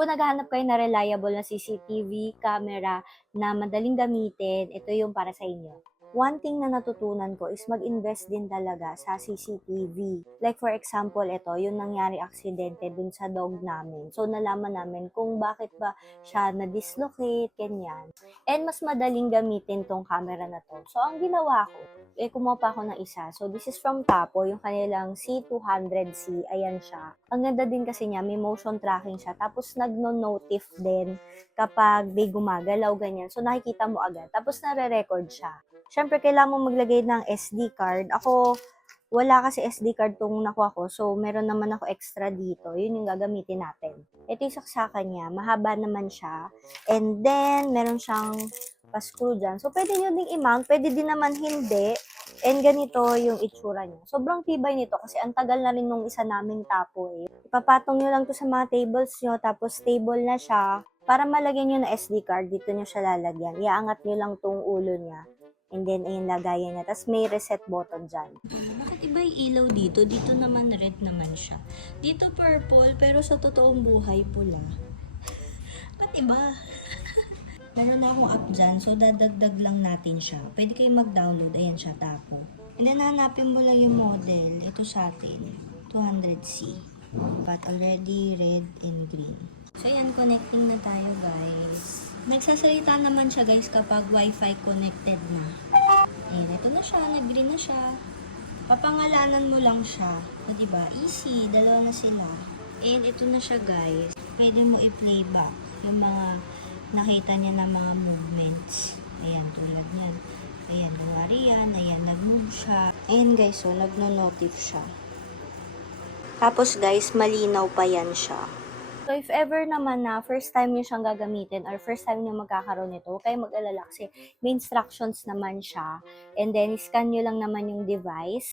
Kung naghahanap kayo na reliable na CCTV camera na madaling gamitin, ito yung para sa inyo. One thing na natutunan ko is mag-invest din talaga sa CCTV. Like for example, ito, yung nangyari aksidente dun sa dog namin. So, nalaman namin kung bakit ba siya na-dislocate, ganyan. And mas madaling gamitin tong camera na to. So, ang ginawa ko, kumuha pa ako ng isa. So, this is from Tapo, yung kanilang C200C. Ayan siya. Ang ganda din kasi niya, may motion tracking siya. Tapos, nagno-notif din kapag may gumagalaw, ganyan. So, nakikita mo agad. Tapos, nare-record siya. Siyempre, kailangan mo maglagay ng SD card. Ako, wala kasi SD card tong nakuha ko. So, meron naman ako extra dito. Yun yung gagamitin natin. Ito yung saksakan niya. Mahaba naman siya. And then, meron siyang pa-screw dyan. So, pwede nyo ding i-mount. Pwede din naman hindi. And ganito yung itsura niya. Sobrang tibay nito kasi ang tagal na rin nung isa naming tapo eh. Ipapatong nyo lang to sa mga tables nyo. Tapos, stable na siya. Para malagyan nyo na SD card, dito nyo siya lalagyan. Iaangat nyo lang tong ulo niya. And then, ayun, lagayan niya. Tapos, may reset button dyan. Bakit iba yung ilaw dito? Dito naman red naman siya. Dito purple, pero sa totoong buhay pula. Ba't iba? Meron na akong app dyan, so dadagdag lang natin siya. Pwede kayong mag-download. Ayan siya, Tapo. And then, hanapin mo lang yung model. Ito sa atin, 200C. But already red and green. So, ayan, connecting na tayo, guys. Nagsasalita naman siya, guys, kapag Wi-Fi connected na. Ayan, ito na siya. Nag-green na siya. Papangalanan mo lang siya. O, diba? Easy. Dalawa na sila. And ito na siya, guys. Pwede mo i-playback yung mga nakita niya na mga movements. Ayan, tulad niyan. Ayan, kunwari yan. Ayan, nag-move siya. Ayan, guys, so, nagno-notif siya. Tapos, guys, malinaw pa yan siya. So, if ever naman na first time nyo siyang gagamitin or first time nyo magkakaroon nito, huwag kayong mag-alala kasi may instructions naman siya. And then, scan nyo lang naman yung device.